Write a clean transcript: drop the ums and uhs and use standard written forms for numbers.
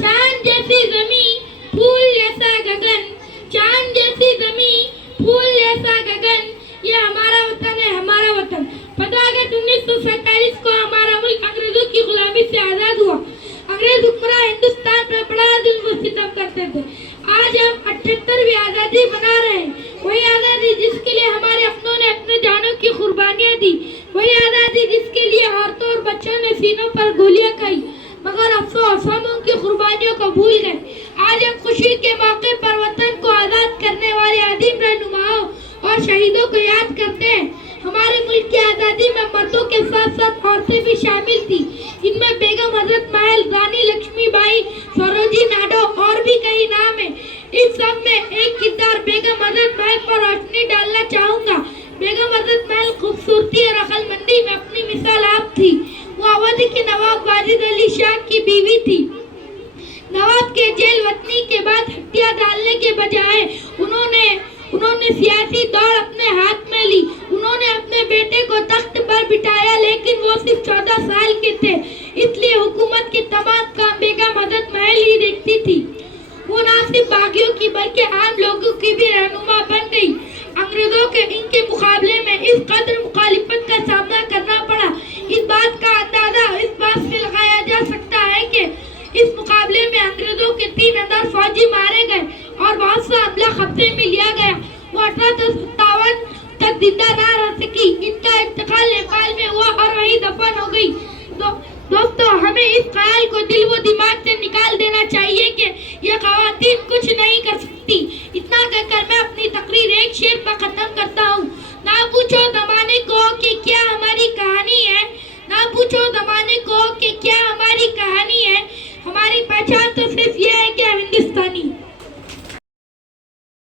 चांद जैसी जमीन फूल जैसा गगन, चांद जैसी जमीन फूल जैसा गगन, ये हमारा वतन है, हमारा वतन। 15 अगस्त 1947 को हमारा मुल्क अंग्रेजों की गुलामी से आजाद हुआ। अंग्रेज हुक्मरान हिंदुस्तान पर बड़ा जुल्म सितम करते थे। आज हम 78वीं आजादी मना रहे हैं। वही आजादी जिसके लिए हमारे अपनों ने अपने जानों की कुर्बानियां दी, वही आजादी जिसके लिए औरतों और बच्चों ने सीनों पर गोलियां खाई, मगर अफसोस हम उनकी कुर्बानियों को भूल गए। आज हम खुशी के मौके पर वतन को आजाद करने वाले आदिम रहनुमाओं और शहीदों को याद करते हैं। हमारे मुल्क की आजादी में मर्दों के साथ साथ औरतें भी शामिल थी। इनमें बेगम हजरत महल, रानी लक्ष्मीबाई, सरोजी नायडू और भी कई नाम हैं। इस सब में एक किरदार बेगम हजरत महल पर रोशनी डालना चाहूँगा। बेगम हजरत महल खूबसूरती और अक्लमंदी में अपनी मिसाल आप थी। वो अवध के नवाब वाजिद अली शाह की बीवी थी। नवाब के जेल वतनी के बाद हत्या डालने के बजाय उन्होंने सियासी दौड़ अपने हाथ में ली। उन्होंने अपने बेटे को तख्त पर बिठाया, लेकिन वो सिर्फ 14 साल के थे, इसलिए हुकूमत के तमाम काम बेगम हजरत महल ही देखती थी। वो ना सिर्फ बागियों की बल्कि आम लोगों की भी रहनुमा बन गई। अंग्रेजों के इनके मुकाबले में इस कदर मुखालिफत का सामना करना पड़ा। इस बात का अंदाजा इस बात से लगाया जा सकता है कि इस मुकाबले में अंग्रेजों के 3000 फौजी मारे गए और बहुत सा अमला कब्जे में लिया गया। वो 1857 तक जिंदा ना रह सकी। इनका इंतकाल नेपाल में हुआ और वहीं दफन हो गई। दोस्तों, हमें इस ख्याल को दिल व दिमाग से निकाल देना चाहिए कि ये ख़वातीन कुछ नहीं कर सकती। इतना कहकर मैं अपनी तकरीर एक शेर पर ख़त्म करता हूँ। ना पूछो ज़माने को कि क्या हमारी कहानी है, ना पूछो ज़माने को कि क्या हमारी कहानी है। हमारी पहचान तो